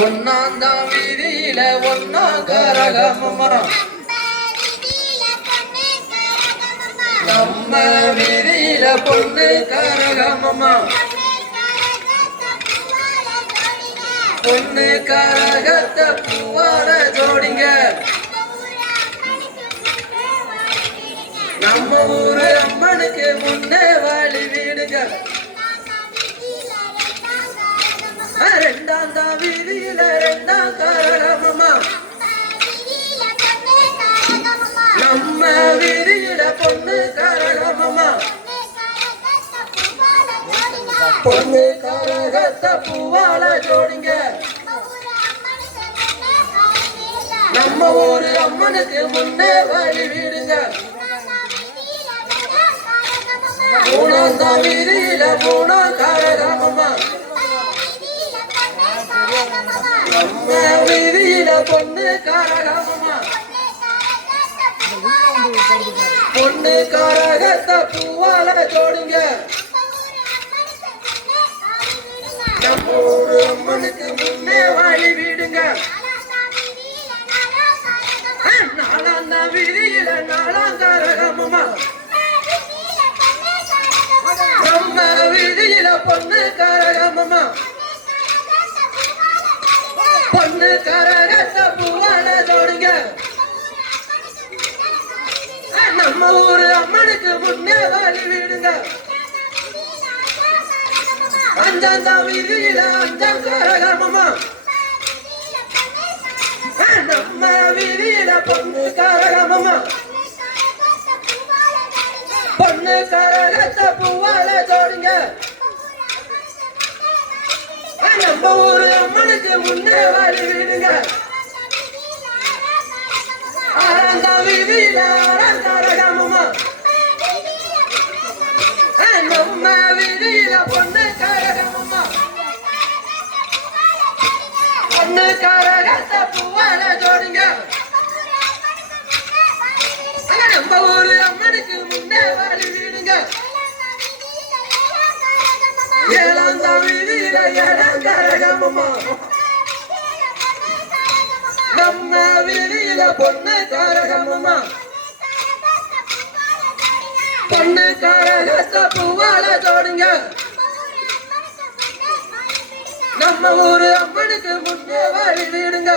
ஒன்னாந்தா வீதியில ஒன்னா கரகமம்மா நம்ம வீதியில பொண்ணு கரகமம்மா பொண்ணு கரகத்தை பூவால ஜோடிங்க நம்ம ஊரு அம்மனுக்கு முன்னே வாழி வீடுங்க ரெண்டாந்தா வீதியில ரெண்டாம் கரகமம்மா நம்ம வீதியில பொண்ணு கரகமம்மா பொண்ணு கரகத்தை பூவால ஜோடிங்க நம்ம ஊரு அம்மனுக்கு முன்னே வழி வீடுங்க மூணாந்தா வீதியில மூணாம் கரகமம்மா நம்ம வீதியில பொண்ணு கரகமம்மா பொண்ணு கரகத்தை பூவால ஜோடிங்க நம்ம ஊரு அம்மனுக்கு முன்னே வாழி வீடுங்க நாலாந்தா வீதியில நாலாம் கரகமம்மா நம்ம வீதியில பொண்ணு கரகமம்மா பொண்ணு கரகத்தை பூவால ஜோடிங்க நம்ம ஊரு அம்மனுக்கு முன்னே வாழி வீடுங்க அஞ்சாந்தா வீதியில அஞ்சாம் கரகமம்மா நம்ம வீதியில பொண்ணு கரகமம்மா பொண்ணு கரகத்தை பூவால ஜோடிங்க நம்ம ஊரு அம்மனுக்கு முன்னே வாழி வீடுங்க ஆறாந்தா வீதியில ஆறாம் கரகமம்மா நம்ம வீதியில பொண்ணு கரகமம்மா பொண்ணு கரகத்தை பூவால ஜோடிங்க நம்ம ஊரு அம்மனுக்கு முன்னே வாழி வீடுங்க ஏழாந்தா வீதியில ஏழாம் கரகமம்மா நம்ம வீதியில பொண்ணு கரகமம்மா பொண்ணு கரகத்தை பூவால ஜோடிங்க நம்ம ஊரு அம்மனுக்கு முன்னே வாழி வீடுங்க